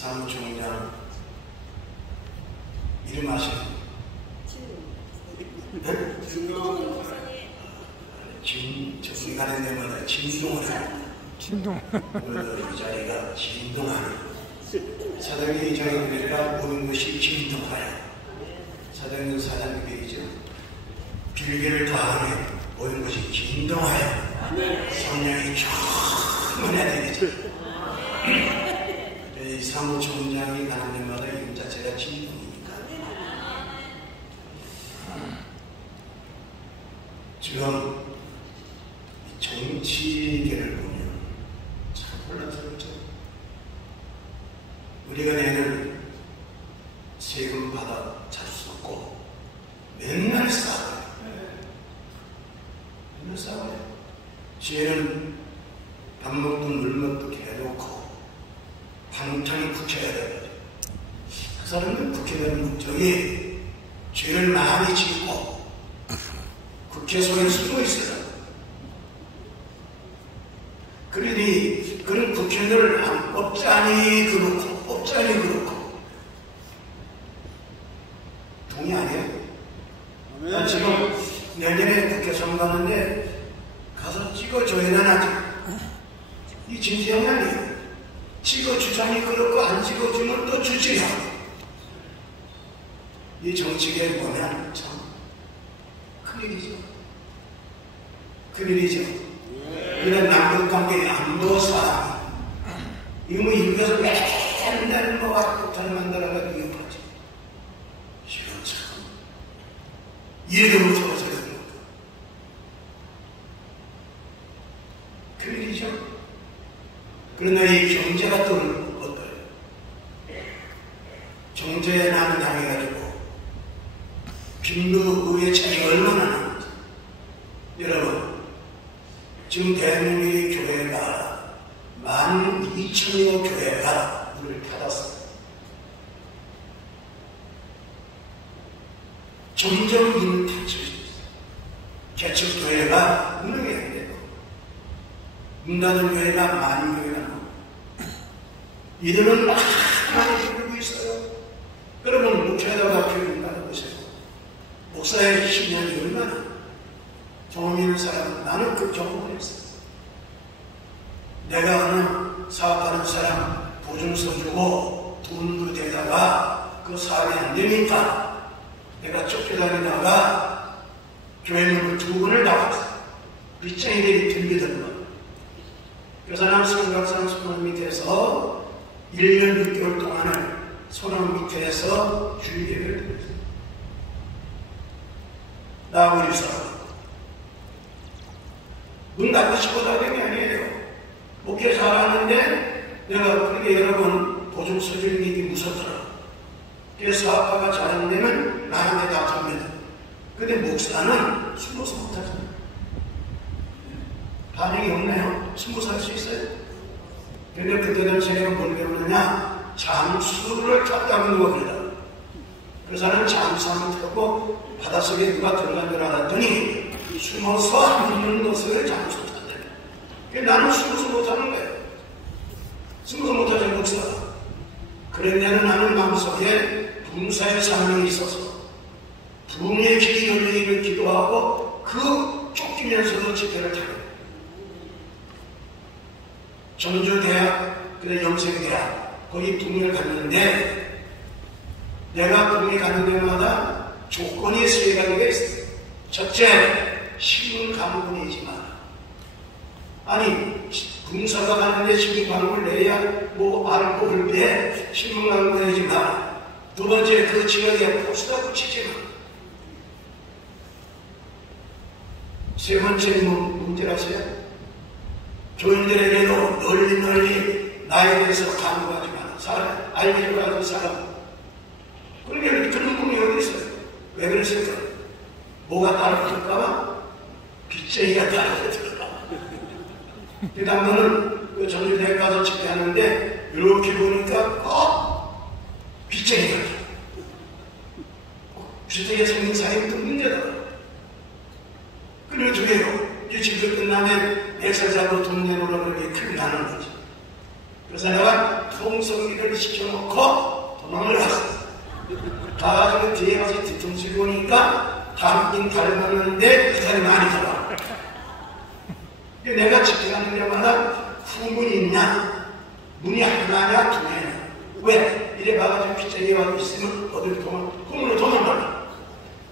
사무총장 이름 아시나요? 저기 가는 데마다 진동을 해요. 오늘도 이 자리가 진동하는 사장님이 저희들과 모든 것이 진동하여 사장님 사장님이죠. 빌기를 다하며 모든 것이 진동하여 성령이 충만해야 되겠죠. 이 사무총장이 가는 데마다 이름 자체가 진동이니까. 지금 정치계를 보면 참 혼란스럽죠. 우리가 내는 세금 받아 잘 수 없고 맨날 싸워요. 맨날 싸워요. 죄는 밥 먹도 물 먹도 해놓고 방탕히 국회해야 되거든요. 그 사람은 국회의원 목적이 죄를 많이 짓고 국회 속에 숨어 있어요. 그러니 그런 국회의원을 안 뽑자니 그렇고 동의 안 해요? 난 지금 내년에 국회 선거하는데 가서 찍어줘야 되나지? 이 진지한 말이에요. 찍어주자니 그렇고 안 찍어주면 또 주지요. 이 정치계에 보면 참 큰일이죠. 큰일이죠. 이런 남북관계 안보사 이거 뭐 이것을 맨날 뭐가 만들어가지고 이거지. 이런 참 이해도 못하고 저래도 못하고 큰일이죠. 그러나 이 경제가 또 어때요? 경제에 나는 당해가지고 빈부의 차이가 얼마나 나는지. 여러분 지금 대한민국의 교회가 12,000여 교회가 문을 닫았어요. 점점 문을 닫혀져 있어요. 개척교회가 운영이 안 되고 문 닫은 교회가 많은 교회가 나오고 이들은 많이 부르고 있어요. 여러분 목회자가 교회를 받아보세요. 목사의 10년이 얼마나 경험 있는 사람, 나는 그 경험을 했어요. 내가 어느 사업하는 사람 보증서 주고 돈으로 대다가 그 사업이 안 되니까 내가 쫓겨다니다가 교회 문을 2번을 닫았어요. 빗장이들이 들리던 거. 그래서 나는 성곽산 소나무 밑에서 1년 6개월 동안을 소나무 밑에서 주일 예배를 드렸어요. 나 우리 사람 문 닫고 싶어도 하는 게 아니에요. 목회 잘하는데 내가 그렇게 여러 번 보증서 주는 게 무섭더라. 그래서 사업화가 잘 안 되면 나한테 다퉜니다. 근데 목사는 숨어서 못하잖아요. 반응이 없나요? 숨어서 할 수 있어요? 근데 그때 당시에는 뭘 배우느냐? 잠수를 탔다는 겁니다. 그래서 나는 잠수함을 타고 바닷속에 누가 들어간 줄 알았더니 숨어서 하는 것을 잠수 탔네. 나는 숨어서 못하는 거예요. 숨어서 못하죠, 목사가. 그랬냐면 나는 마음속에 붕사의 사명이 있어서 붕의 길이 열리기를 기도하고 그 쫓기면서도 집회를 타요. 전주대학, 그래 영생대학, 거기 붕을 갔는데 내가 붕에 가는 데마다 조건이 3가지가 있어요. 첫째, 신문 강군이지 마라. 아니, 군사가 가는데 신문 강군을 내야 뭐 알고 올 때 신문 강군이지 마라. 두 번째, 그 지역에 포스터 붙이지 마라. 세 번째 문제라서요. 교인들에게도 널리 나에 대해서 강구하지 마라. 사람, 알려줘가지고 사람. 그러니까 그런 분이 어디 있어요? 왜 그랬을까? 뭐가 따라붙을까봐? 빚쟁이가 따라붙을까봐. 그 다음에는 그 전주대학 가서 집회하는데 이렇게 보니까 빚쟁이가 주택에 생긴 사람이 또 문제다. 그리고 저게요. 이 집회 끝나면 백살잡으로 돈 내놓으려고 그렇게 큰일 나는 거지. 그래서 내가 통성기를 시켜놓고 도망을 갔어. 가가지고 뒤에 가서 뒤통수 보니까 닮긴 닮았는데 그 사람이 많이 잡아. 내가 지켜가는 데마다 후문이 있냐, 문이 하나냐 두 개냐. 왜? 이래 봐가지고 빗자리에 와서 있으면 어딜 후문으로 도망가라.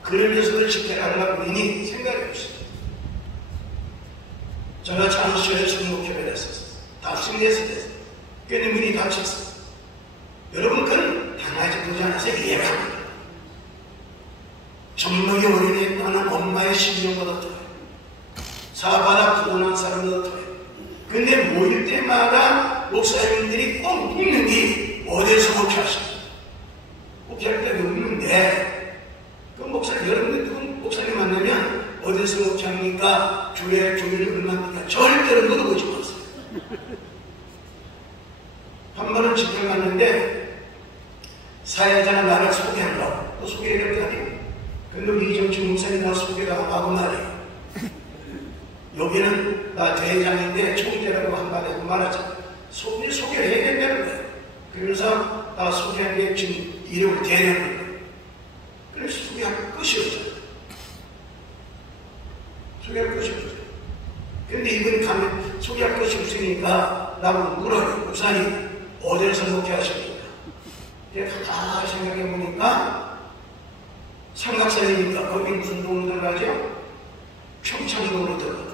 그런 녀석을 지켜가려고 하니 생각이 없어. 제가 잠시에 승목협에 했었어. 답심했을 때 꽤 문이 닫혔어. 여러분 그건 당하지 보지 않아서 이해가 안 돼요. 정력이 어린애 떠난 엄마의 심령보다 더해. 사바다 구원한 사람보다 더해. 근데 모일 때마다 목사님들이 꼭 묻는 게 어디서 목회하시냐. 목회할 때가 없는데 그 목사님, 여러분들 누군 목사님 만나면 어디서 목회합니까? 교회 교인을 얼마입니까? 절대로 물어보지 마세요. 한 번은 집회 갔는데 사회자가 나를 소개하려고 또 소개를 했더니 근데 이정춘 목사님 나 소개가 하고 말이에요. 여기는 나 대장인데 총대라고 한마디 하고 말하자. 소개를 해야 된다는 거예요. 그래서 나 소개한 게 지금 이름을 대는 거예요. 그래서 소개할 것이 없어요. 소개할 것이 없어요. 근데 이분이 가면 소개할 것이 없으니까 나보고 물어요. 목사님 어디서 목회하십니까? 내가 가만히 생각해 보니까 삼각산이니까 거기 무슨 동네 들어가죠? 평창동으로 들어가요.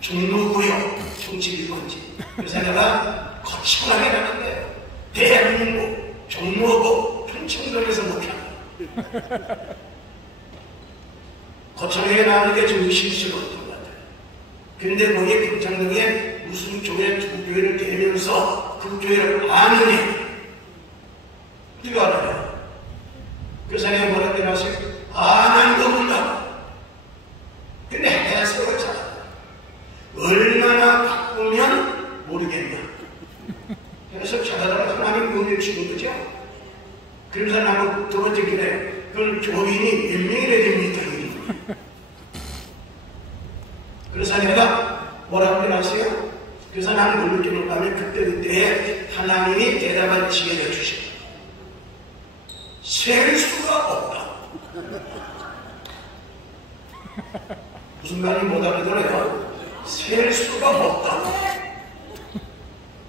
종로구요. 종집 1번지. 그래서 내가 거칠하게 가는 거예요. 대한민국 종로구 평창동에서 목회합니다. 거창하게 나오는 게 좀 의심스러웠던 것 같아요. 근데 거기 평창동에 무슨 교회 두 교회를 대면서 그 교회를 아느니 누가 알아요? 그 사람이 뭐라 그러세요? 난 이거 몰라. 근데 해석을 잘한다. 얼마나 바꾸면 모르겠냐. 해석 잘하다가 하나님 은혜를 주는 거죠. 그래서 나는 두 번째 길에 그건 교인이 몇 명이나 됩니까? 그래서 내가 뭐라고 그러세요? 그래서 나는 뭘 느끼는가 하면 그때그때 하나님이 대답을 지게 해주십니다. 셀 수가 없다. 무슨 말인지 못 알아들어요. 셀 수가 없다.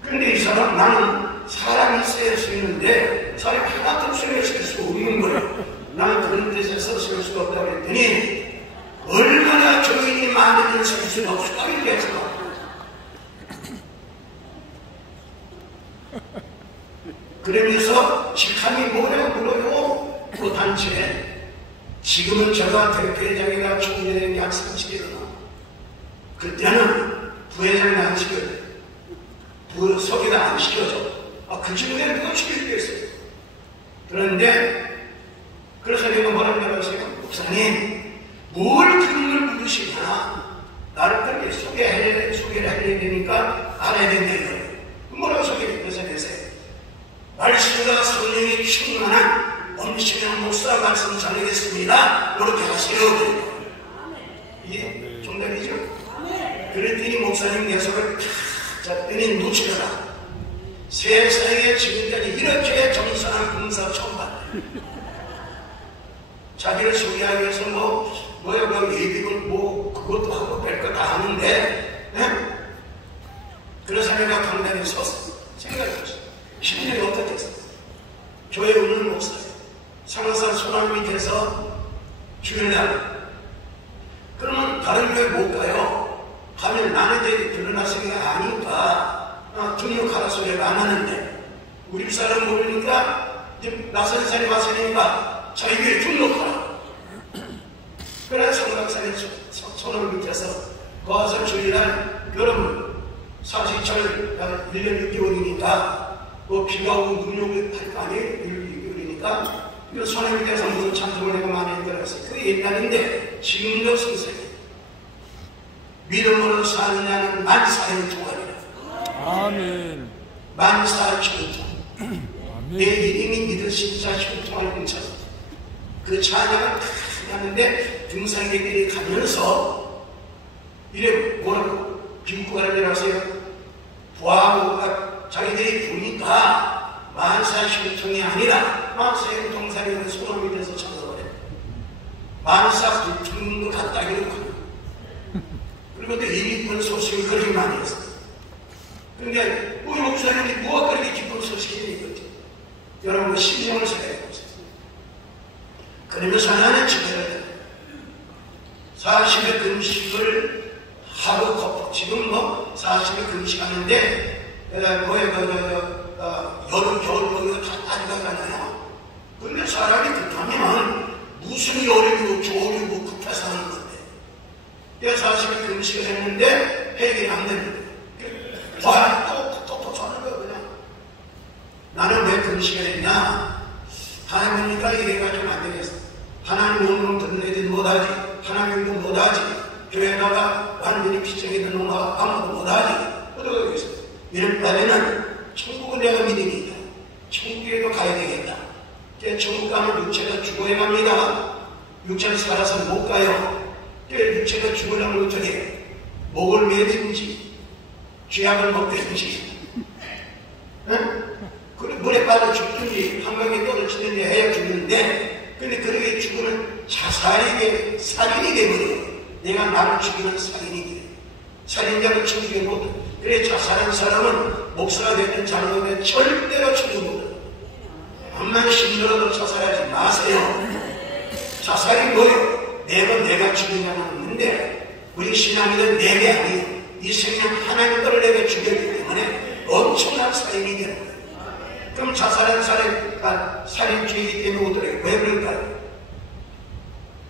근데 이 사람, 나는 사람이 셀 수 있는데 사람이 하나도 없으면 셀 수 없는 거예요. 나는 그런 뜻에서 셀 수가 없다고 했더니 얼마나 교인이 많으면 셀 수가 없을까 이렇게 해서 그러면서 직함이 뭐냐고 물어요. 그 단체에 지금은 제가 대표회장이나 총회장이 한 30개나 그때는 부회장이 안 시켜줘. 부석이나 안 시켜줘. 그 친구들은 그거 시켜주겠어요. 그런데 그래서 내가 뭐라고 말하세요? 목사님 뭘 그런 걸 물으시냐. 나를 그렇게 소개를 해야 되니까 알아야 된다. 뭐라고 소개해주세요? 말씀과 성령이 충만한 엄신영 목사 말씀 전하겠습니다. 그렇게 하세요. 이게 정답이죠? 그랬더니 목사님 녀석을 tas더니 놓치더라. 세상에 지금까지 이렇게 정선한 공사 처음 봤다. 자기를 소개하기 위해서 뭐야 예비군 그것도 하고 별거 다 하는데 그래서 내가 강단에 섰어. 생각해봤어. 심리이 어떻겠어? 교회 오는 목사예요. 상하산 소남 밑에서 주일날 그러면 다른 교회 못 가요. 가면 나는 이제 드러났으니까 아니까 등록하라 소리를 안 하는데 우리 사람 모르니까 나선 사람이 왔으니까 자기 교회 등록하라. 그래서 성각산에 소남 밑에서 거기서 주일날 여러분 사시절 1년 6개월이니까 비가 오고 눈이 오고 할 거 아니에요? 6개월이니까 그 소남이 돼서 무슨 찬송을 내가 많이 들었어요. 그게 옛날인데 지금도 선생님 믿음으로 사느냐는 만사의 통하리라. 아멘. 만사의 통할. 내 이름이 믿으신 자식을 통하는 공처럼 그 찬양을 다 하는데 등산객들이 가면서 이래 뭐라고 비웃고 가는 줄 아세요? 부하고가 자기 자기들이 보니까 만사신통이 아니라 만사행통살이라는 소름이 돼서 찾아오래. 만사 붙는 것 같다기로 하고. 그리고 또 이쁜 소식을 그렇게 많이 했어. 그러니까 우리 목사님이 뭐가 그렇게 기쁜 소식이 있거든. 여러분 신경을 써야 돼요. 그러면서 하나는 지켜야 40일 금식을 하고 걷고, 지금 뭐 40일 금식하는데 여름 겨울 거기가 다 따라가잖아요. 근데 사람이 급하면 무슨 여름이고 겨울이고 급해서 하는 건데, 40일 금식을 했는데 해결이 안 되는 거예요. 또 하는 거야. 그냥 나는 왜 금식을 했냐, 하나님이니까 이래가 좀 안 되겠어. 하나님 오늘 듣는 애들 못하지, 하나님도 못하지, 교회다가 완전히 피적이 듣는 거 아무도 못하지, 어떡하겠어. 이럴 바에는 천국은 내가 믿으니까 천국에도 가야 되겠다. 천국 가면 육체가 죽어야 갑니다. 육체는 살아서 못 가요. 육체가 죽으려면 어떻게 목을 매든지 쥐약을 먹든지, 그리고 물에 빠져 죽든지 한강에 떨어지든지 해야 죽는데, 근데 그렇게 죽으면 자살에게 살인이 되버려요. 내가 나를 죽이는 살인이 돼. 살인자는 천국에 못 돼. 그래 자살한 사람은 목사가 되든 장로가 되든 절대로 천국 못 돼. 암만 힘들어도 자살하지 마세요. 자살이 뭐예요? 내가 죽이냐는 없는데, 우리 신앙이는 내게 아니에요. 이 생명 하나님을 내가 죽였기 때문에 엄청난 살인이 되는 거예요. 그럼 자살한 사람이 살인죄이기 때문에 오더래요. 왜 그럴까요?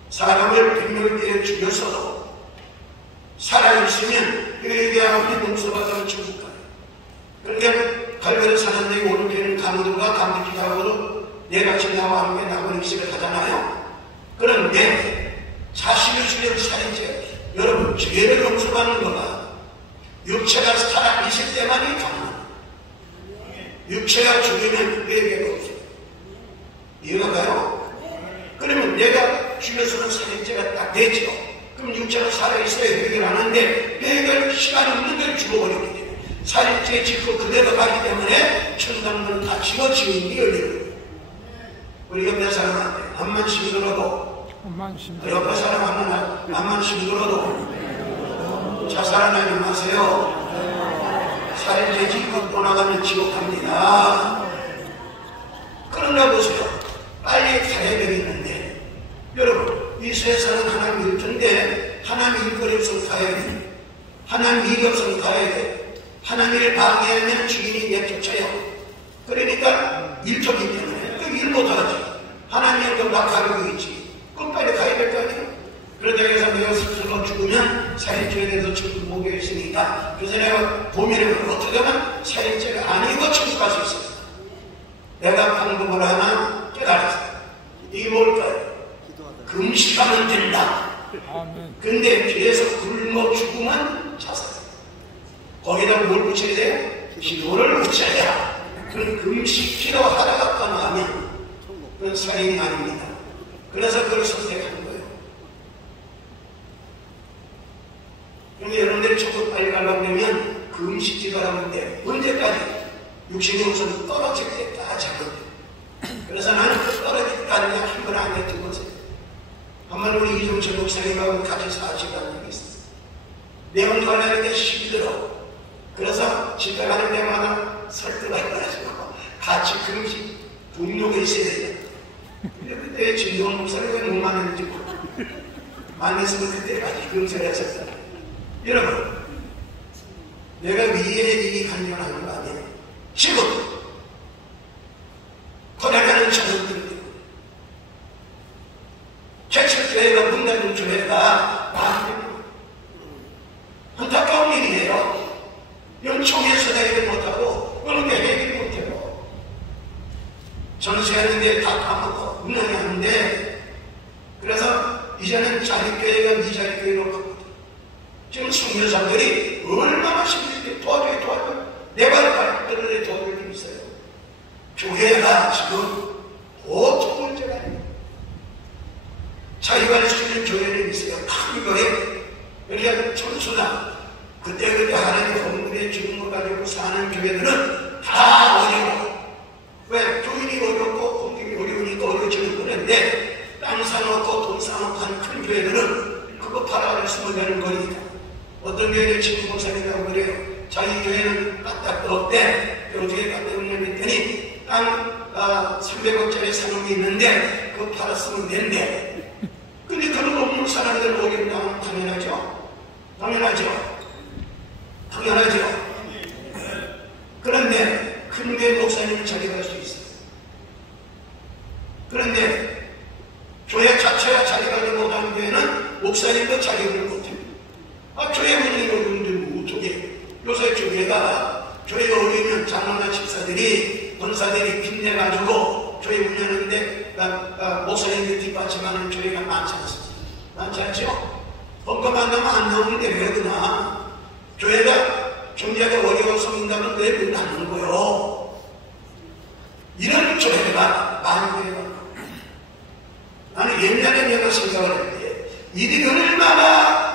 사람을 100명을 때려 죽였어도 살아있으면 그에게 아무리 용서받으면 천국 가요. 그러니까 갈배를 사는데 오늘 교회는 강도가 감기기하고도 내같이 나와 함께 나무는 식을 하잖아요. 그런데 자신을 죽이는 살인죄, 여러분 죄를 용서받는 거가 육체가 살아있을 때만이 가능합니다. 육체가 죽으면 그에게가 없어요. 이해가 가요? 그러면 내가 죽여서는 살인죄가 딱 되죠. 그럼 육체가 살아있어야 해결하는데 해결 시간이 없는 걸 죽어버리기 때문에 살인죄 짓고 그대로 가기 때문에 천당문은 다 지어지는 게 열려요. 우리 옆에 사람한테 암만 힘들어도, 옆에 사람 암만 힘들어도 자살하지 마세요. 살인죄 짓고 떠나가면 지옥 갑니다. 그런가 보세요. 빨리 가야 되겠는데, 여러분 이 세상은 하나님 일 텐데 하나님 일거리 없으면 가야 돼. 하나님 일이 없으면 가야 돼. 하나님 일을 방해하면 주인이 내쫓아요. 그러니까 일터기 때문에 그 일 못하지. 하나님이 막 가지고 있지. 그럼 빨리 가야 될 거 아니에요. 그러다 해서 내가 스스로 죽으면 살인죄에 대해서 천국 못 가겠으니까, 그래서 내가 고민해보면 어떻게 하면 살인죄가 아니고 천국 갈 수 있을까. 내가 방법을 하나 깨달았어요. 이게 뭘까요? 금식하면 된다. 근데 뒤에서 굶어 죽으면 자살. 거기다 뭘 붙여야 돼요? 기도를 붙여야. 그럼 금식 기도하다가 떠나면 그건 살인이 아닙니다. 그래서 그걸 선택한 거예요. 그런데 여러분들이 천국 빨리 가려고 하면 금식 기도하는데 언제까지? 육신이 우선 떨어질 때까지 하거든요. 그래서 나는 그 떨어질 때까지 한 번 안 했던 거죠. 한번 우리 이종철 목사님하고 같이 사시가는 적이 있었어요. 내가 가려는 게 힘들어. 그래서 집에 가는 데마다 설득해가지고 같이 금식 동료가 있어야 돼요. 그때 진동원 목사님이 왜 못 만났는지 모르고 만났으면 그때까지 금식을 했었잖아요. 여러분, 내가 위에 이 간증하는 거 아니에요. 지금 거래가는 자녀들이 개척교회가 문 닫은 교회가 많습니다. 안타까운 일이에요. 연총에서 해결 못하고 어느 게 해결 못해요. 전세하는데 다 까먹고 운영하는데, 그래서 이제는 자립교회가 미자립교회로 가거든. 지금 성교사들이 얼마나 힘들게 도와줘요. 내 발을 발들을 도와줄 게 있어요. 교회가 지금 보통 문제가 아니에요. 자기가 할 수 있는 교회는 있어요. 큰 교회. 그러니까 천수다. 그때 하나님 본문에 죽은 거 가지고 사는 교회들은 다 어려워. 왜? 교인이 어렵고 공격이 어려우니까 어려워지는 거는데 땅 사놓고 돈 사놓고 하는 큰 교회들은 그거 팔아가지고 쓰면 되는 거니까. 어떤 교회들 친구 목사님이라고 그래요. 자기 교회는 까딱도 없대. 어떻게 까딱을 했더니 땅 300억짜리 사놓은 게 있는데 그거 팔았으면 된대. 근데 그런 없는 사람들 어렵다면 당연하죠. 당연하죠. 당연하죠. 그런데 큰 교회 목사님은 자리할 수 있어요. 그런데 교회 자체가 자리하지 못하는 교회는 목사님도 자리를 못해요. 교회 문이 어려운데 뭐 어떻게 요새 교회가 교회가 어려우면 장로나 집사들이 권사들이 빚내가지고 교회 운영하는데 목사님들 뒷받침하는 교회가 많지 않습니다. 많지 않죠? 헌금 안 나면 안 나오는데 왜 그러나 교회가 경제가 어려워서 민다면 왜 문 닫는 거요? 이런 교회가 많은 교회가 나는 옛날에 내가 생각을 했는데 이들이 얼마나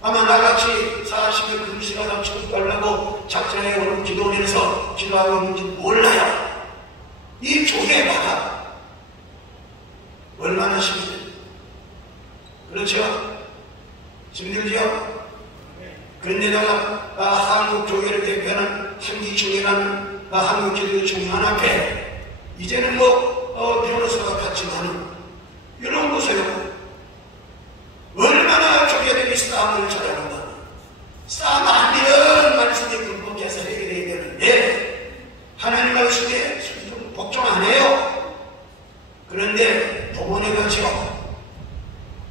아마 나같이 40일 금시간 합치고 달라고 작전에 오는 기도원에서 기도하고 있는지 몰라요. 이 교회가 얼마나 힘들어요. 그렇죠? 힘들죠? 그런데다가 한국 교회를 대표하는 한기총회라는 한국 기독교 총회원 앞에 이제는 변호사가 같지만은 이런 보세요. 얼마나 교회들이 싸움을 잘하는가. 싸움하면 말씀이 근본해서 해결해야 되는데 하나님 말씀에 좀 복종 안 해요. 그런데 법원에 가죠.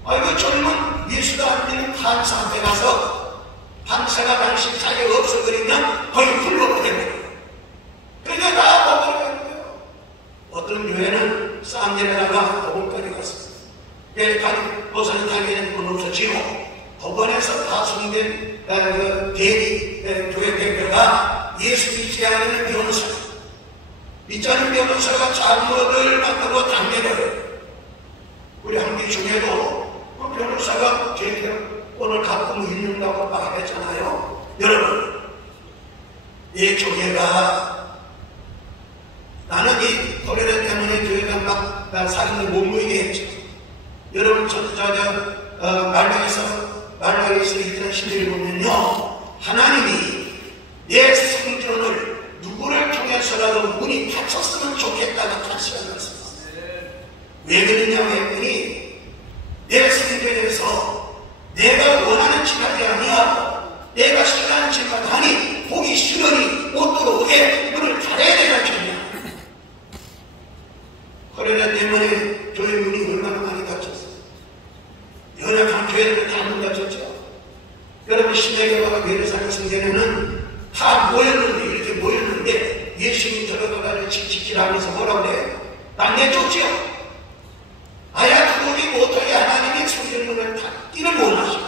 아이고 젊은 예수도 안 믿는 판사한테 가서 판사가 당신 자격 없어 그러면 거의 불러버려요. 그러니까 다 법원에 가는 거예요. 어떤 교회는 쌍년에다가 법원까지 갔어요. 보살이 당연히 돈 없어지고 법원에서 파송된 대리 교회 대표가 예수 믿지 않는 변호사, 믿지 않는 변호사가 잘못을 만들고 당해버려요. 우리 한기 중에도 그 변호사가 오늘 가끔 읽는다고 말했잖아요. 여러분, 이 교회가 나는 이 도래를 때문에 교회가 막 사람들 못 모이게 했죠. 여러분 말라기서 이런 시대를 보면요, 하나님이 내 생존을 누구를 통해서라도 문이 닫혔으면 좋겠다고 다시는 말씀하셨어요. 왜 그러냐고 했더니 내 생존에서 내가 원하는 짓하지 아니하고 내가 싫어하는 짓만 하니 보기 싫으니 못 들어오게 문을 닫아야 되지 않겠냐. 코로나 때문에 교회 문이 얼마나 많이 닫혔어요. 연약한 교회를 다 문 닫혔죠. 여러분 신약에다가 교회를 사는 성전에는 다 모였는데 이렇게 모였는데 예수님 들어가가지고 지키라면서 뭐라고 그래요? 안 내쫓죠. 아야 들어오지 못하게 하나님이 성전문을 닫기를 원하시고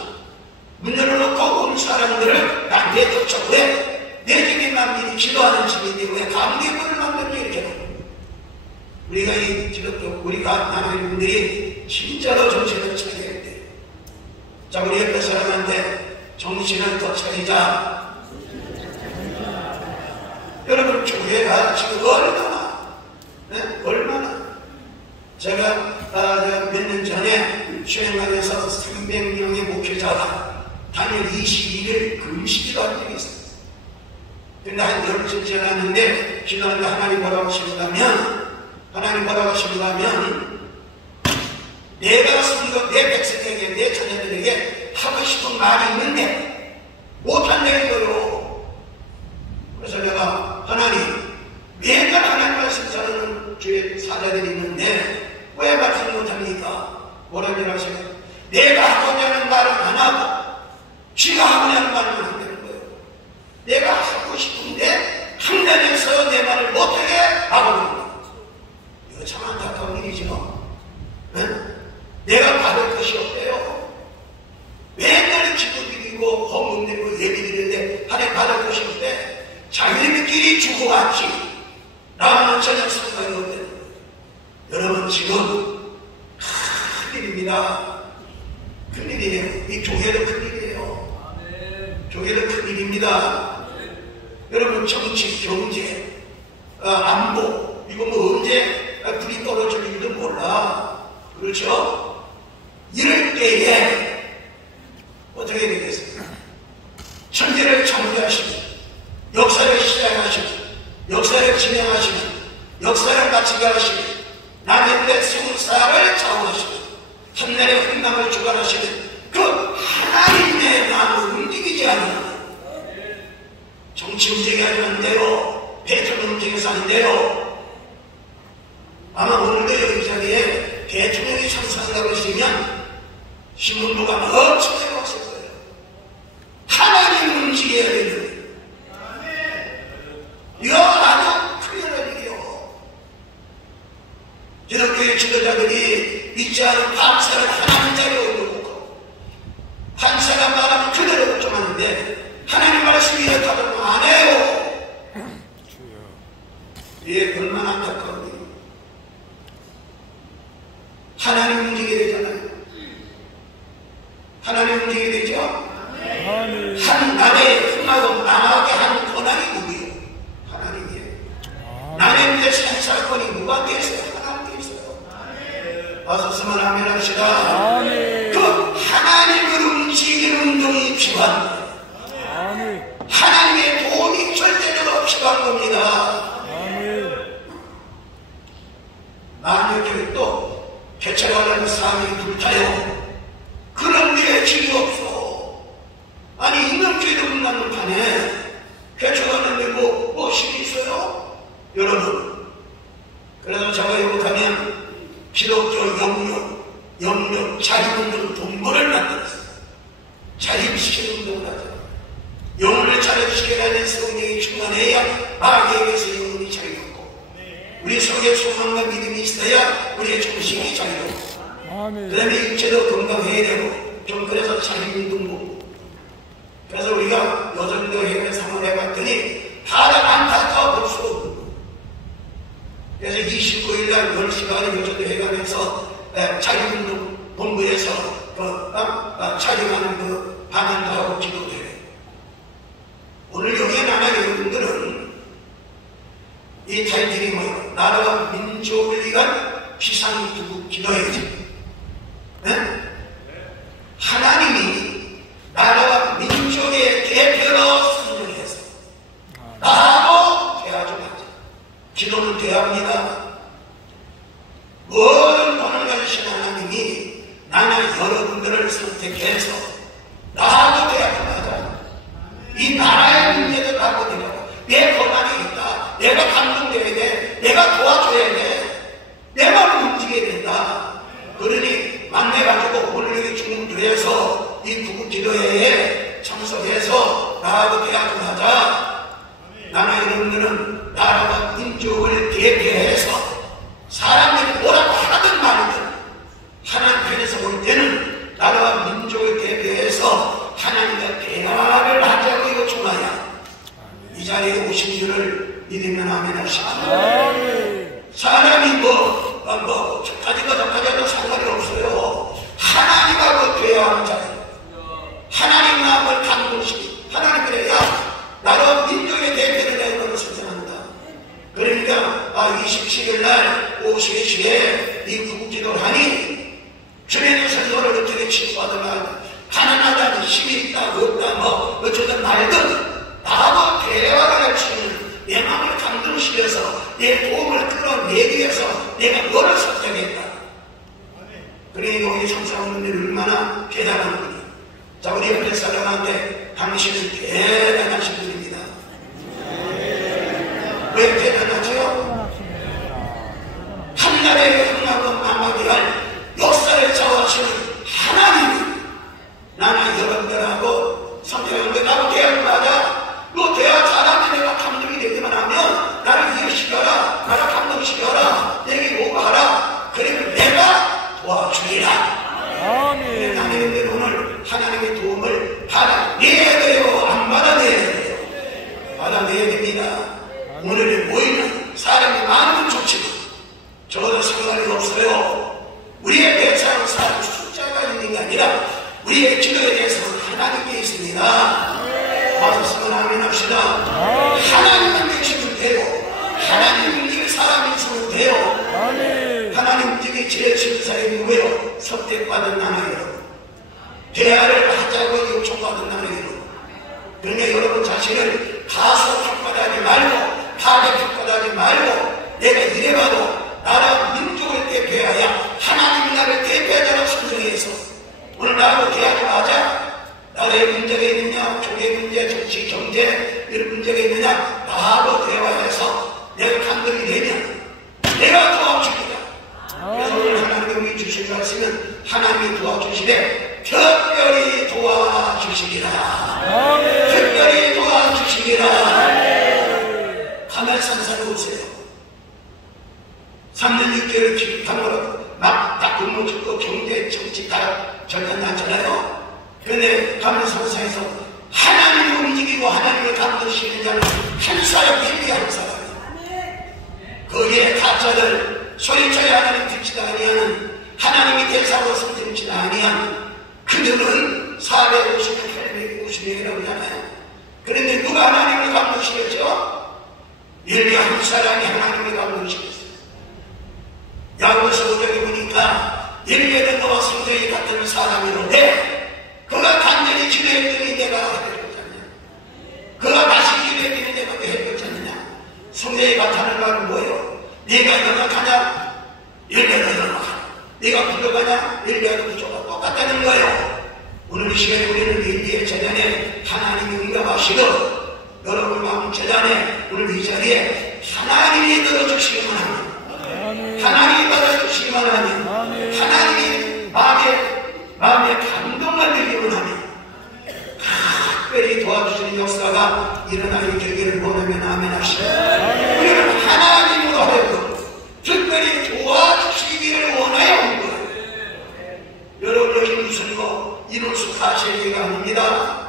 문 열어놓고 온 사람들을 안 내쫓죠. 왜? 내 집에만 미리 기도하는 집인데 왜 감개문을 만들며 이렇게 합니까? 우리가 우리가 하나님 분들이 진짜로 정신을 차려야 돼. 자, 우리 옆에 사람한테 정신을 더 차리자. 여러분 교회가 지금 얼마나 제가 몇 년 전에 수행하면서 300명의 목회자가 당일 22일 금식기도 한 적이 있어요. 근데 한 열흘 지났는데 기도하는데 하나님 뭐라고 하시는가면 내가 성도 내 백성에게 내 자녀들에게 하고 싶은 말이 있는데 못한다는 거요. 그래서 내가 하나님 매달 하나님 말씀 전하는 주의 사자들이 있는데 왜 말씀 못합니까? 뭐라고 하시면 내가 하고자 하는 말은 안 하고 지가 하고자 하는 말은 안 되는 거예요. 내가 하고 싶은데 한면에서 내 말을 못하게 하고 있는 거예요. 이거 참 안타까운 일이죠. 응? 내가 받을 것이 없대요. 맨날 기도드리고 헌금드리고 예비드리는데 하나님 받을 것이 없대. 자기들끼리 주고 왔지 나는 전혀 상관이 없대요. 여러분 지금 큰일입니다. 큰일이에요. 이 교회도 큰일이에요. 교회도 큰일입니다. 여러분 정치, 경제, 안보 이거 뭐 언제 불이 떨어질지도 몰라. 그렇죠? 이럴 때에 어떻게 되겠습니까? 천지를 창조하시고 역사를 시작하시고 역사를 진행하시는 역사를 마치게 하시고 남의 성사를 좌우하시고 한나라의 흥망을 주관하시는 그 하나님의 마음을 움직이지 않는 정치 움직이지 않는 대로 대통령 움직여서 하는 대로 아마 오늘도 여기 자리에 대통령이 참석한다고 하시면 신문부가 엄청나게 왔을 거예요. 하나님 움직여야 되는 이거 아주 큰일 날 일이요. 기독교의 지도자들이 믿지 않은 판사를 하나님 자리에 올려놓고 판사가 말하면 그대로 걱정하는데 하나님 말씀이 이렇다고 안 해요. 이게 얼마나 안타까운 일이에요. 하나님 움직여야 되잖아요. 하나님 움직여야 되죠? 한 나라의 흥하고 망하게 하는 권한이 누구예요? 하나님이에요. 나라의 문제 산사건이 누구한테 있어요? 하나님께 있어요. 와서 쓰면 아멘 합시다. 그 하나님을 움직이는 운동이 필요한 거예요. 하나님의 도움이 절대로 필요한 겁니다. 만약 교육도 개척하려는 사람이 불타요. 그런 게 질이 없어. 아니 있는 죄도 못 낳는 판에 개척하는데 뭐 힘이 있어요? 여러분, 그래서 제가 여기가면 기독교 영육 자립운동 본부를 만들었어요. 자립시키는 운동을 하죠. 영혼을 자립시켜야 하는 성령이 충만해야 마귀에게서 영혼이 자유롭고 우리 속에 소망과 믿음이 있어야 우리의 정신이 자유롭고 그 다음에 육체도 건강해야 되고 좀 그래서 자립운동부. 그래서 우리가 여전도회를 상원해봤더니 가장 안타까워 볼 수 없는 거. 그래서 29일날 10시간을 여전도회관에서 자립운동 본부에서 촬영하는 그 방안도 하고 기도도 해요. 오늘 여기에 나가 여러분들은 이 타이틀이 뭐예요? 나라와 민족을 위한 비상구국 기도회죠. 네? 하나님이 나라와 민족의 대표로 선정해서 나하고 대화 좀 하자. 기도는 대화입니다. 모든 돈을 가지신 하나님이 나나 여러분들을 선택해서 나하고 대화 좀 하자. 이 나라의 문제도 나하고 대화하고 내 권한이 있다. 내가 감동돼야 돼. 내가 도와줘야 돼. 내 마음을 움직여야 된다. 그러니 만나가지고 오늘 여기 중흥교회에서 이 구국기도회에 참석해서 나하고 대화 좀 하자. 나나 여러분들은 나라와 민족을 대표해서 사람들이 뭐라고 하든 말이든 하나님 편에서 볼 때는 나라와 민족을 대표해서 하나님과 대화를 하자고 이거 좋아야 이 자리에 오신 줄을 믿으면 아멘 하시다. 사람이 저까지가 저까지도 상관이 없어요. 하나님하고 대화하는 자예요. 하나님 마음을 감동시키 하나님 그래야 나라 민족의 대표를 내놓는 선생한다. 그러니까 27일날 오후 3시에 이 구국기도를 하니 주변의 선거를 어떻게 치고받으면 가난하다는 힘이 있다 없다 뭐 어쩌든 말든 나하고 대화를 할 수 있는 내 마음을 감동시켜서 내 도움을 끌어내기 위해서 내가 너를 선택했다. 그러니까 우리 성사원님들이 얼마나 대단한 분이야. 자, 우리 옆에 사람한테 당신은 대단하신 분입니다. 왜 대단하죠? 한나라의 흥하고 망하게 할 역사를 좌우하시는 하나님이 나나 여러분들하고 선택하는데 나도 대화를 하자. 너 대화 잘하면 내가 감동이 되기만 하면 나를 이해시켜라. 나를 감동시켜라. 내게 요구하라. 그러면 내가 도와주리라. 아멘. 나는 오늘 하나님의 도움을 받아내야 돼요? 안 받아내야 돼요? 받아내야 됩니다. 오늘 모이는 사람이 많으면 좋지만 저도 상관이 없어요. 우리의 대사는 사람 숫자가 있는 게 아니라 우리의 기도에 대해서는 하나님께 있습니다. 와서 쓰면 아멘 합시다. 대화를 하자고 요청받는다는 얘기로. 그러니까 여러분 자신을 가수 평가하지 말고 가족 평가하지 말고 내가 이래봐도 나라 민족을 대표해야 하나님이 나를 대표하자고 선정해서 오늘 나하고 대화하지 마자. 나라에 문제가 있느냐, 교회 문제, 정치, 경제 이런 문제가 있느냐, 나하고 대화해서 내가 감독이 되면 내가 도와주리라. 그래서 오늘 하나님이 우리 주신 말씀은 하나님이 도와주시되 특별히 도와주시리라. 특별히 도와주시리라. 가말산사를 보세요. 3년 6개월 기록함으로 막 근무 죽고 경제, 정치 다 전환하잖아요. 그런데 가말산사에서 하나님이 움직이고 하나님을 감독시키는 자는 한 사람, 예비한 사람이에요. 거기에 가짜들 소리쳐야 하나님 듣지도 아니하는 하나님이 대사로 성정치도 아니한 그들은 450명, 850명이라고 하잖아요. 그런데 누가 하나님을 감독시켰죠? 예비 한 사람이 하나님을 감독시켰어요. 야고보서 5장에 보니까 예비는 너와 성정이 같은 사람이로되 그가 간절히 기도했더니 내가 해줬잖냐. 그가 다시 기도했더니 내가 왜 해줬잖느냐. 성경이 같다는 말은 뭐예요? 네가 연락하냐? 열매는 연락하냐. 네가 부족하냐? 열매는 부족하고 똑같다는 거예요. 오늘 이 시간에 우리는 일비의 재단에 하나님이 응답하시고 여러분 마음 재단에 오늘 이 자리에 하나님이 들어주시기만 하면 하나님이 받아주시기만 하면 하나님이 마음에 감동만 들기만 하면 특별히 도와주시는 역사가 일어나는 계기를 원하면 아멘 하시고 우리는 하나님으로 하여금 특별히 도와주시기를 원하여 온 거예요. 여러분 여기 무슨 이룰수 사실 얘기가 아닙니다.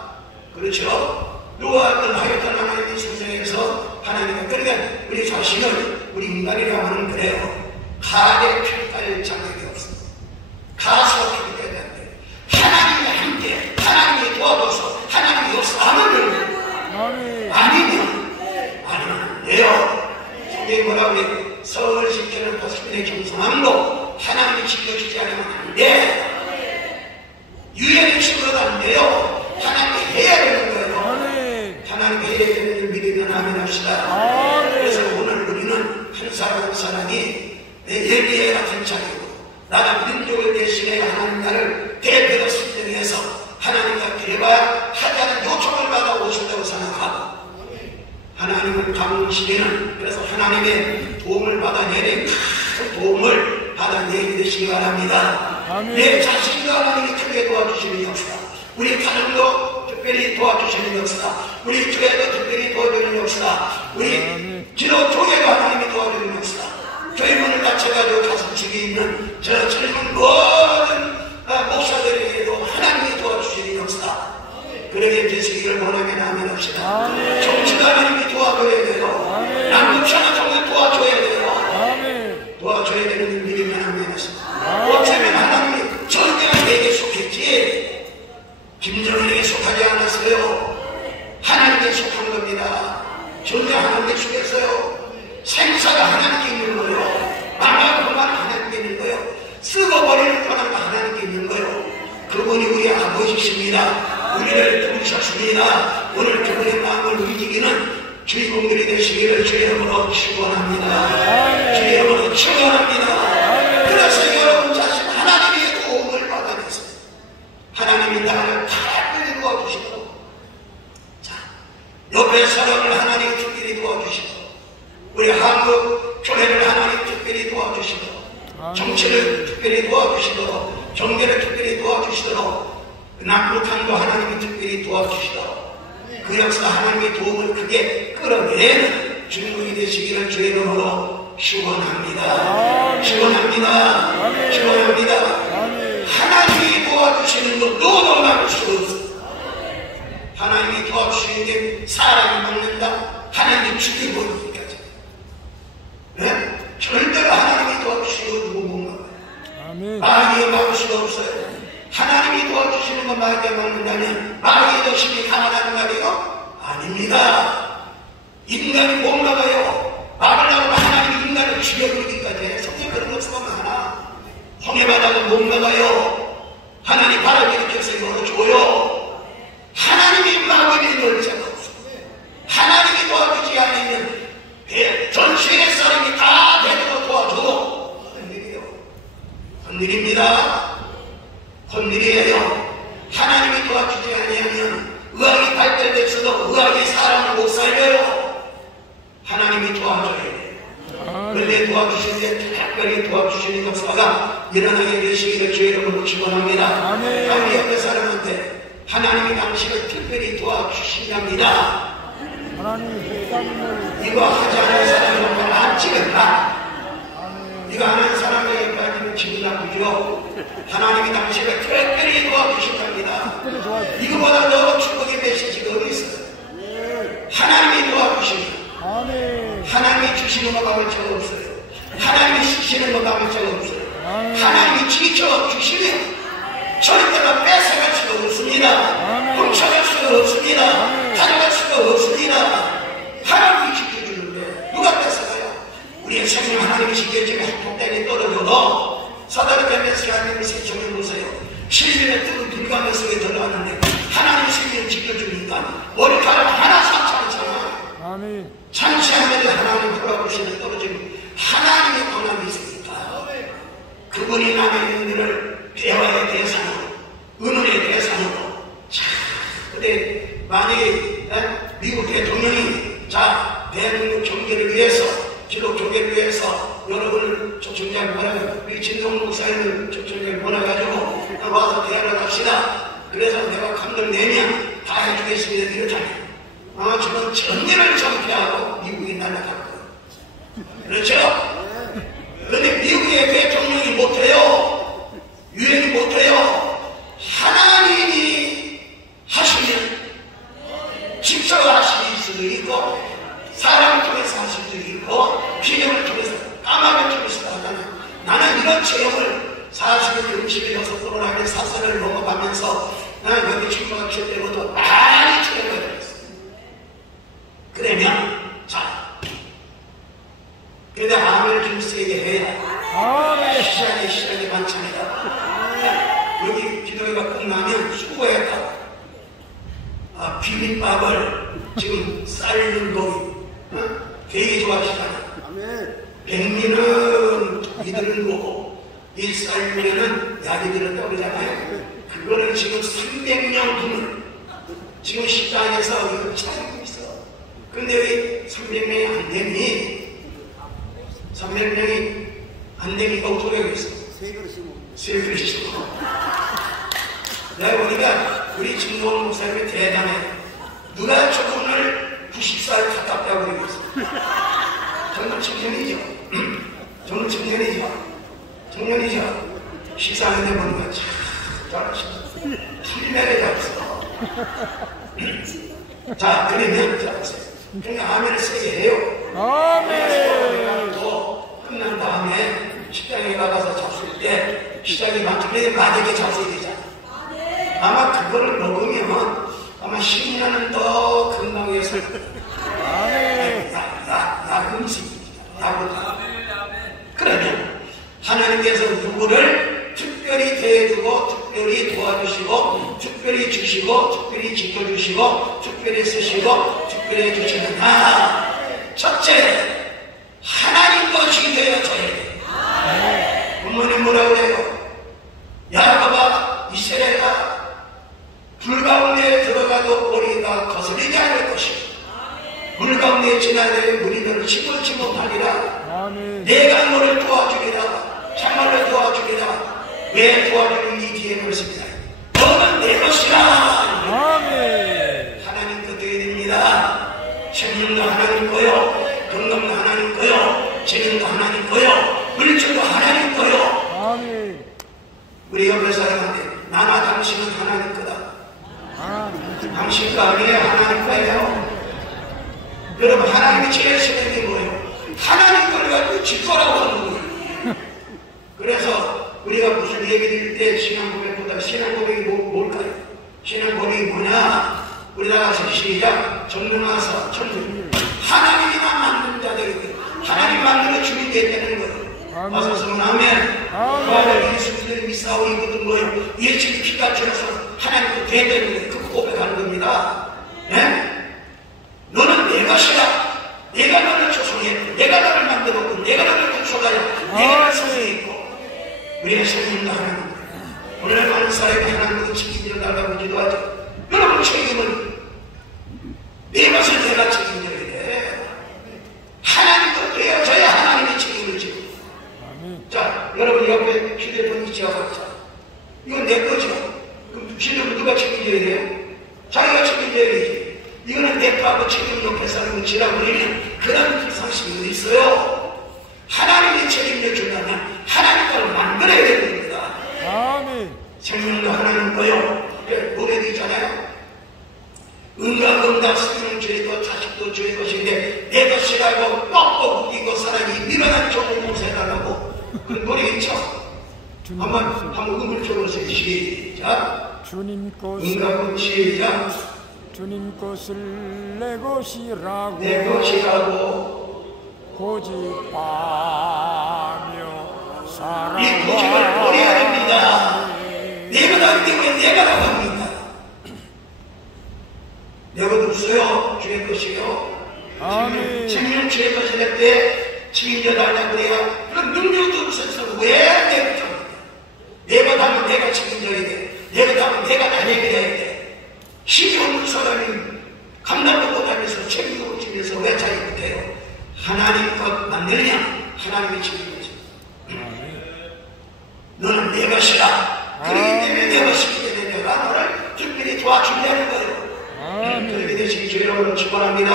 그렇죠? 누가 하였던 하나님의 선생에서 하나님은 그러니까 우리 자신을 우리 인간이라고 하는 그래요. 가대 평가할 자격이 없습니다. 가수가 평가해야 되는데 하나님이 함께 하나님이 도와줘서 하나님이 없어 아니면 안 돼요. 성경이 뭐라고 해요? 서울 지키는 보스민의 경성함도 하나님이 지켜주지 않으면 안 돼. 유엔식으로도 안 돼요. 하나님이 해야 되는 거예요. 하나님이 해야 되는 줄 믿으면 아멘 합시다. 그래서 오늘 우리는 한 사람 한 사람이 예비해 같은 자리고 나라 민족을 대신해 하나님 나를 대표로 선정해서 하나님과 대화해야 하자는 요청을 받아 오신다고 생각하고 하나님을 감동시키는 그래서 하나님의 도움을 받아내는 큰 도움을 받아내게 되시기 바랍니다. 내 자신도 하나님이 크게 도와주시는 역사, 우리 가정도 특별히 도와주시는 역사, 우리 교회도 특별히 도와주는 역사, 우리 기독교회도 하나님이 도와주는 역사, 교회 문을 닫혀가지고 가슴속에 있는 저 젊은 모든 목사들에게도 하나님이 도와주시는 역사, 그러게 되시기를 원하면 아멘 합시다. 정치도 하나님이 도와줘야 돼요. 남북한은 정말 도와줘야 돼요. 도와줘야 되는 일이면 아멘 하십니다. 어쩌면 하나님이 전쟁은 내게 속했지 김정일에게 속하지 않았어요. 하나님께 속한 겁니다. 전쟁 하나님께 속했어요. 생사가 하나님께 있는 거예요. 망하고 그만 하나님께 있는 거예요. 쓰고 버리는 거는 하나님께 있는 거예요. 그분이 우리 아버지십니다. 우리를 부르셨습니다. 오늘 그분의 마음을 움직이는 주인공들이 되시기를 주의 이름으로 축원합니다. 주의 이름으로 축원합니다. 그래서 여러분 자신 하나님의 도움을 받아내세요. 하나님이 나를 특별히 도와주시고 자, 옆에 사람을 하나님이 특별히 도와주시고 우리 한국 교회를 하나님이 특별히 도와주시고 정치를 특별히 도와주시도록 경제를 특별히 도와주시도록 남북한도 하나님이 특별히 도와주시도록 그 역사 하나님의 도움을 크게 끌어내는 주인공이 되시기를 주의 이름으로 축원합니다. 축원합니다. 축원합니다. 하나님이 도와주시는 것 너도 막을 수 없어. 하나님이 도와주시는 게 사람이 막는다. 하나님이 죽이고 있기까지. 네? 절대로 하나님이 도와주시는 거 누구 못 막아요. 마귀가 막을 수가 없어요. 하나님이 도와주시는 거 마귀가 막는다면 마귀의 정신이 강하다는 말이에요? 아닙니다. 인간이 못 막아요. 막으려고 하나님이 인간을 죽여버리기까지 해. 성경 그런 거 쓰면 하나. 홍해 바다는 못 막아요. 하나님 바람 일으켜 하나님께서 열어줘요. 하나님이 막으면 열 자가 없어. 하나님이 도와주지 않으면 전 세계 사람이 다 데리고 도와줘도 헌일이에요. 헌일입니다. 헌일이에요. 하나님이 도와주지 않으면 의학이 발달됐어도 의학이 사람을 못 살려요. 하나님이 도와줘야 돼요. 그런데 도와주시는데 특별히 도와주시는 역사가 일어나게 되시기를 주의 이름으로 축원합니다. 우리 옆에 사람한테 하나님이 당신을 특별히 도와주신답니다. 이거 하지 않은 사람은 안 찍었다. 이거 하는 사람에게 빠지면 기분 나쁘죠. 하나님이 당신을 특별히 도와주신답니다. 이거보다 더 축복의 메시지가 어디 있어요? 하나님이 도와주십니다. 하나님이 주시는 것 가면 적 없어요. 하나님이 시키는 것 가면 적 없어요. 하나님이 지켜주시면 절대로 뺏어갈 수가 없습니다. 훔쳐갈 수가 없습니다. 가져갈 수가 없습니다. 하나님이 지켜주는데 누가 뺏어가요? 우리의 생명 하나님이 지켜주면 한폭탄이 떨어져도 사다리 뱀에서 하나님을 생명을 보세요. 실전에 뜨고 불가면 속에 들어가는데 하나님의 생명을 지켜주니까 머리카락 하나 상처 않잖아. 잔치하면 하나님 돌아보시는 떨어지면 하나님의 권한이 있으니까 그분이 남의 인들을 대화의 대상으로 의논의 대상으로 자, 근데 만약에 미국 대통령이 자 대한민국 경제를 위해서 기독 교회를 위해서 여러분을 초청장 보내가지고 우리 진동 목사님을 초청장 보내가지고 와서 대화를 합시다. 그래서 내가 감동 내면 다 해주겠습니다. 이렇다면 아마 지금 전례를 정피하고 미국이 날아갈 거예요. 그렇죠? 그런데 미국의 대통령이 못해요. 유엔이 못해요. 하나님이 하시면 직접 하실 수도 있고 사람을 통해서 하실 수도 있고 기념을 통해서 까마귀를 통해서 하잖아요. 나는 이런 체험을 40일 66번을 하게 사사를 먹어가면서 나는 여기 중고학교 때부터 많이 체험을 했어요. 그러면 자 근데 아멘을 좀 세게 해야 시작이 많잖아요. 여기 기도회가 끝나면 수고했다. 비빔밥을 지금 쌀는 거기 되게 좋아하시잖아요. 백미는 이들은 거고 이 쌀면은 약이 들었다고 그러잖아요. 그거를 지금 300명 분을 지금 식당에서 이거 차리고 있어. 근데 왜 300명이 안 되니? 300명이 안 되니까 어떻게 하겠어? 세 그릇이 먹어. 내가 보니까 우리 진동원 목사님이 대단해. 누가 조금을 90살 가깝다고 그러겠어. 저는 청년이죠. 저는 청년이죠. 시사하는데 보니까 참 잘하시네. 틀리게 잡았어. 자, 그러면 잡았어요. 그러니까 아멘을 세게 해요. 아멘. 또 끝난 다음에 식당에 가서 잡술 때 시장이 막히면 맛있게 잡숴야 되잖아. 아마 그거를 먹으면 아마 10년은 더 건강해서 약 음식이다. 약보다. 그러면 하나님께서 누구를 특별히 대해주고 특별히 도와주시고 특별히 주시고 특별히 지켜주시고 특별히 쓰시고 특별히 해주시는가? 첫째, 하나님 것이 되어져야 돼. 부모님 뭐라 그래요? 야곱아 이스라엘아 불 가운데 들어가도 머리가 거스리지 않을 것이고 물 가운데 지나되 물이 너를 침몰치 못하리라. 내가 너를 도와주리라. 참말로 도와주리라. 왜 도와주는 이 뒤에 그렇습니다. 너는 내 것이라. 하나님 것 되어야 됩니다. 생명도 하나님 거요, 건강도 하나님 거요, 재능도 하나님 거요, 물질도 하나님 거요. 우리 옆에 사람한테 나나 당신은 하나님 거다. 당신 거 아니에요. 하나님 거예요. 여러분 하나님이 제일 싫은 게 뭐예요? 하나님 걸 가지고 지켜라고 하는 거예요. 그래서 우리가 무슨 얘기 드릴 때 신앙 고백보다 신앙 고백이 뭘까요? 신앙 고백이 뭐냐? 우리 나가서 시작. 전능하사 천국 하나님이만 만든 자들이고요. 하나님 만들어 주는 게 되는 거예요. 와서 성은 아멘. 예수 믿는 믿사오니 거든 거예요. 예수의 피가 지어서 하나님도 되는 그 고백하는 겁니다. 예? 너는 내 것이다. 내가 너를 조성했고, 내가 너를 만들었고, 내가 너를 구속하여, 내가 선생했고, 우리의 생명도 하나님. 오늘 많은 사람이 하나님으로 책임을 달라고 기도하죠. 여러분 책임은 내 것을 내가 책임져야 돼. 하나님도 되어져야 하나님의 책임을 지고. 자, 여러분 옆에 휴대폰 있지 않았죠? 이건 내 거죠. 그럼 휴대폰 누가 책임져야 돼요? 자기가 책임져야 되지. 이거는 내 파고 책임 옆에 사람을 지라고 그러면 그런 상식이 어디 있어요? 하나님이 책임져 준다면 하나님 거를 만들어야 되는 겁니다. 아멘. 생명도 하나님 거요. 노래도 있잖아요. 응답 생명 죄도 자식도 죄 것인데 내 것이라고 뻑뻑 우기고 사람이 밀어난 쪽을 용서해달라고 그 노래 있죠? 한번 음을 줘보세요. 시작. 주님 것을 응답은 시작. 주님 것을 내 것이라고 고집하며 살아와. 이 고집을 버려야 됩니다. 내가 나기 때문에 내가 나갑니다. 내 것 없어요. 주의 것이요. 아멘. 생명 주의 것이 될 때 책임져달라고 그래야 그런 능력도 없어서 왜 내 것입니까? 내가 다면 내가 책임져야 돼. 내가 다면 내가 다 해결해야 돼. 힘이 없는 사람이 감당도 못하면서 책임도 못 지면서 왜 자기 못해요? 하나님 것 만들냐? 하나님의 책임이죠. 너는 내 것이다. 그렇기 때문에 내 것이기 때문에 내가 너를 특별히 도와주려는 거예요. 그렇게 되시기 주의 이름으로 축원합니다.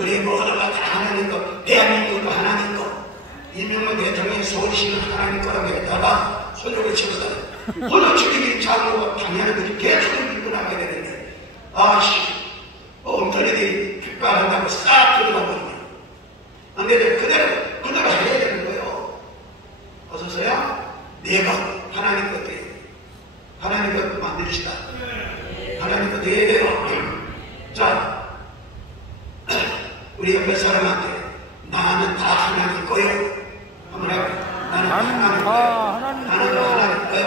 우리 모두가 다 하나님 것, 대한민국도 하나님 것, 이명박 대통령의 서울시는 하나님 거라고 했다가 손으로 치고서 호주 주님이 장로가 방해하는 것이 계속 밀고 나가야 되는데 엉터리들이 핍박한다고 싹 들어가 버리면 안 되는데 그대로 해야 되는 거예요. 어서서요? 내 것, 하나님 것 돼요. 하나님 것 만듭시다. 하나님 것 돼야 돼요. 자, 우리 옆에 사람한테 나는 다 하나님 거요. 한번 해볼게요. 나는 다 하나님 거요. 나는 다 하나님 거요.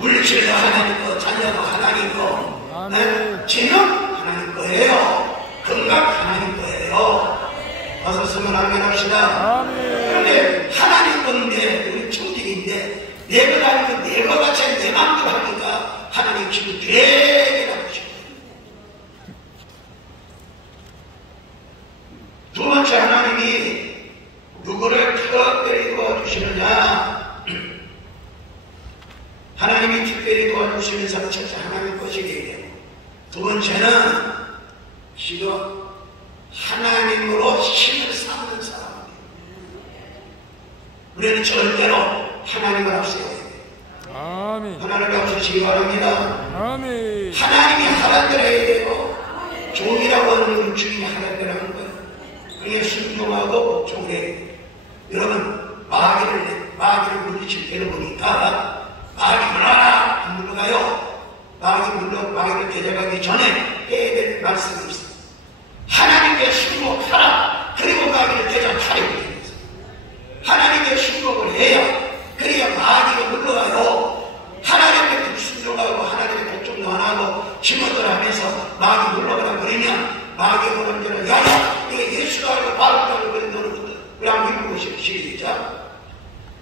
물질도 하나님 거, 자녀도 하나님 거, 지능 하나님 거예요. 건강 하나님 거예요. 어서 쓰면 아멘합시다. 그런데 하나님 건데 우리 청진인데 내 것 아니고 내 것 같이 내 마음대로 하니까 하나님 지금 되게 나쁘시고. 두 번째 하나님이 누구를 특별히 도와주시느냐? 하나님이 특별히 도와주시면서 첫째 하나님 것이기에 두 번째는 지금 하나님으로 힘을 쌓는 사람입니다. 우리는 절대로 하나님을 앞세워야 돼요. 하나님을 앞서시기 바랍니다. 아멘. 하나님이 하라는 대로 해야 돼요. 종이라고 하는 건 주인이 하라는 대로 하는 거예요. 그게 순종하고 복종해야 돼요. 여러분 마귀를 물리칠 때를 보니까 마귀 물러라 안 물러가요. 마귀를 대적하기 전에 해야 될 말씀이 있어요. 하나님께 순종하라. 그리고 마귀를 대적하려고 합니다. 하나님께 순종을 해야 그래야 마귀가 물러가요. 하나님께 순종하고 하나님의 복종도 안 하고 지문들 하면서 마귀 물러가라 그러면 마귀가 보는 데는 야야 이게 예수가 알고 바울도 알고 그런 너는 그냥 믿고 시작.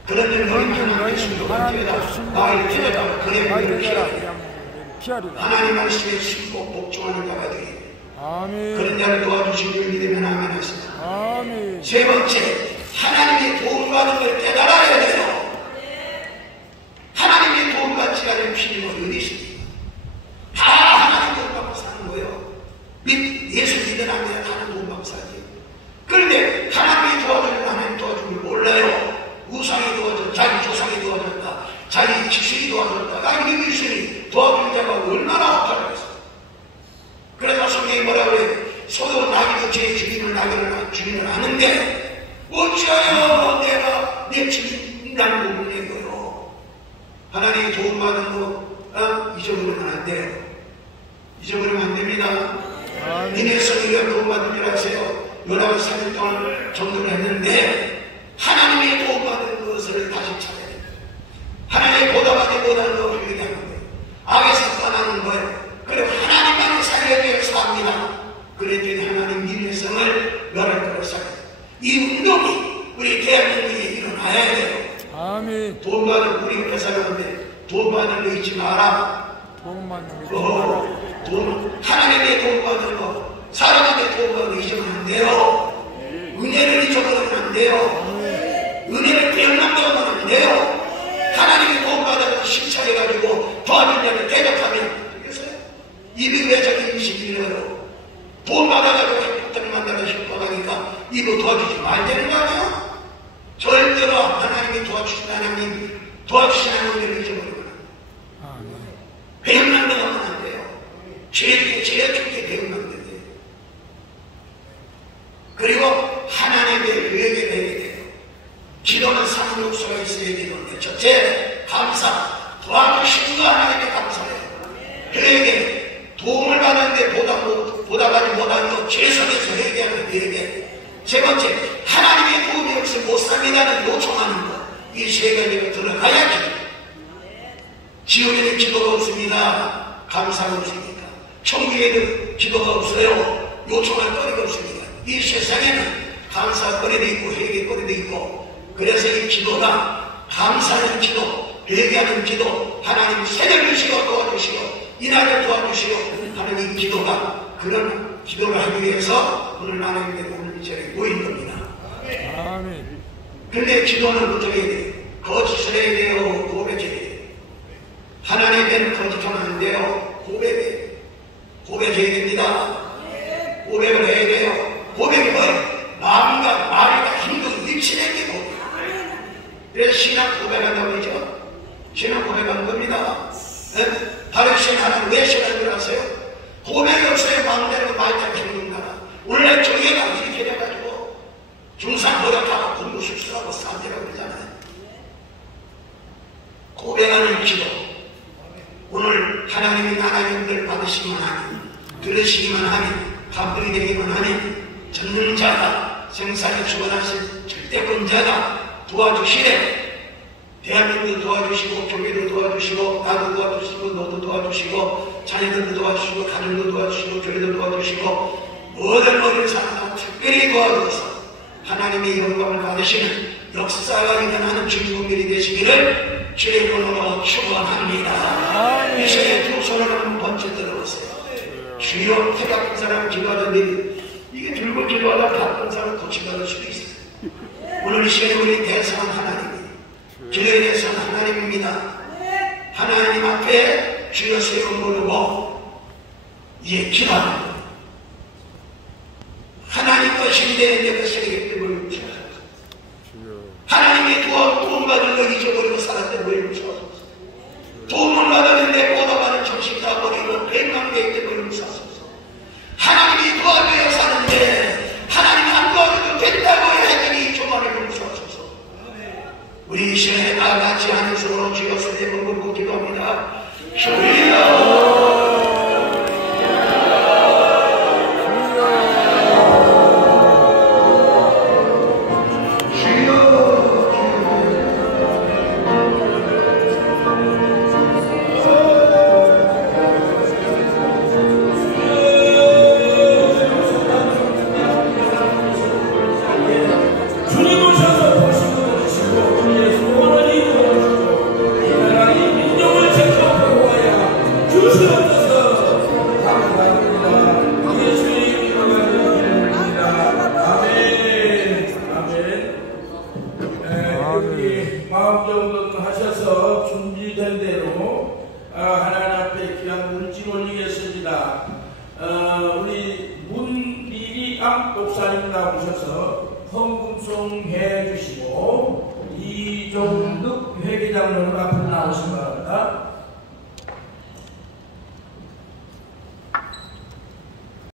그런데 너희는 하나님께 순종하는 죄다. 마귀를 대적하고 그래 마귀를 피하리라. 하나님 말씀에 순종 복종하는 자가 되게 그런 자를 도와주신 줄 믿으면 아멘 하시다. 세 번째, 하나님의 도움받은 걸 깨달아야 돼요. 하나님의 도움받지 않은 필요는 어디 있습니까? 다 하나님 도움받고 사는 거예요. 예수 믿는 아니라 다른 도움받고 살지. 그런데 하나님이 도와주는 하나님 도와주는 걸 몰라요. 우상이 도와줬다, 자기 조상이 도와줬다, 자기 지식이 도와줬다. 아니 이 예수님 도와주는 자가 얼마나 없다고 했어요. 그래서 성경이 뭐라 그래요? 소도 나귀도 제 주인을 아는데 어찌하여 내가 내 주인이라는 걸 내고요. 하나님의 도움받은 거 잊어버리면 안 돼요. 잊어버리면 안 됩니다. 니네 성의가 도움받은 줄 아세요? 요나가 3일 동안 전도를 했는데 하나님의 도움받은 것을 다시 찾아야 됩니다. 하나님의 보답하지 못하는 것을 얘기하는 거예요. 악에서 떠나는 거예요. 그리고 하나님만을 살기 위해서 삽니다. 그랬더니 하나님 인내성을 너를 끌어서 이 운동이 우리 대한민국에 일어나야 돼요. 아멘. 돈 받을 우리 이렇게 살았는데 돈 받는 거 잊지 마라. 돈 받는 거 돈, 하나님의 돈 받는 거, 사람한테 돈 받는 거 잊으면 안 돼요. 은혜를 잊어버리면 안 돼요. 은혜를 빼앗는다고 하면 안 돼요. 하나님의 돈 받아서 심착해가지고 도와주려면 대적하면 되겠어요? 입이 왜 저기 인식이래요? 돈 받아가지고 행복들을 만들어서 싶어하니까 이거 도와주지 말자는 거 아니야? 절대로 하나님이 도와주신 하나님, 도와주신 하나님을 잊어버리면 배움만 하면 안 돼요. 제일 좋게 배움만 돼요. 그리고 하나님의 회개를 해야 돼요. 기도는 상록수가 있어야 되는데 첫째, 감사. 도와주신 거 하나님께 감사해요. 회개. 도움을 받았는데 보다가지 못하는 죄송해서 회개하는 회개. 세 번째, 하나님의 도움이 없으면 못 삽니다는 요청하는 것. 이 세 가지가 들어가야지. 지옥에는 기도가 없습니다. 감사가 없으니까. 천국에는 기도가 없어요. 요청할 거리가 없습니다. 이 세상에는 감사거리도 있고 회개거리도 있고, 그래서 이 기도가 감사하는 기도, 회개하는 기도, 하나님 새겨주시고 도와주시고 이날을 도와주시고 하는 이 기도가 그런 기도를 하기 위해서 오늘 하나님의 오늘 이 자리에 모인 겁니다. 아멘. 근데 기도는 어떻게 해야 돼요? 거짓을 해야 돼요? 고백해야 돼요? 하나님께는 거짓하면 안 돼요. 고백해야 됩니다. 고백을 해야 돼요. 고백이 뭐예요? 마음과 말과 행동 일치된 게 고백이에요. 그래서 신앙 고백한다고 그러죠? 신앙 고백하는 겁니다. 네? 다른 신앙은 왜 신앙을 줄 아세요? 고백이 없어요. 마음대로 말대로 행동하라. 원래 저희가 이렇게 돼가지고 중상 고백하고 공부 실수하고 산대라고 그러잖아요. 고백하는 기도. 오늘 하나님이 하나님들 받으시기만 하니, 들으시기만 하니, 감동이 되기만 하니, 전능자가 생사에 주관하신 절대권자가 도와주시래. 대한민국도 도와주시고, 교회도 도와주시고, 나도 도와주시고, 너도 도와주시고, 자녀들도 도와주시고, 가정도 도와주시고, 교회도 도와주시고, 모든 사람도 특별히 도와주셔서 하나님의 영광을 받으시는 역사가 일어나는 주인공들이 되시기를 주의 이름으로 축원합니다. 이 시간에 두 손을 한번 번째 들어보세요. 주여, 태각한 사람 기도하던데 이게 들고 기도하다 바쁜 사람 고침받을 수도 있어요. 오늘 이 시간에 우리 대상은 하나님이에요. 주의 대상은 하나님입니다. 하나님 앞에 주여 세운 모르고 이제 기도하는 거예요. 하나님 것이 되는데 그 세계 때문에 무서워서 하나님의 도움 받은 걸 잊어버리고 살았는데 왜 무서워서 도움을 받았는데 보답하는 정신 다 버리고 백만개에 때문에 무서워서 하나님이 도와줘야 사는데 하나님 안 도와줘도 된다고 했더니 저만을 무서워서 우리 이 시간에 다 같이 하는 손으로 주여 세대를 걸고 기도합니다. 주여 회계장로를 앞으로 나오신 바랍니다.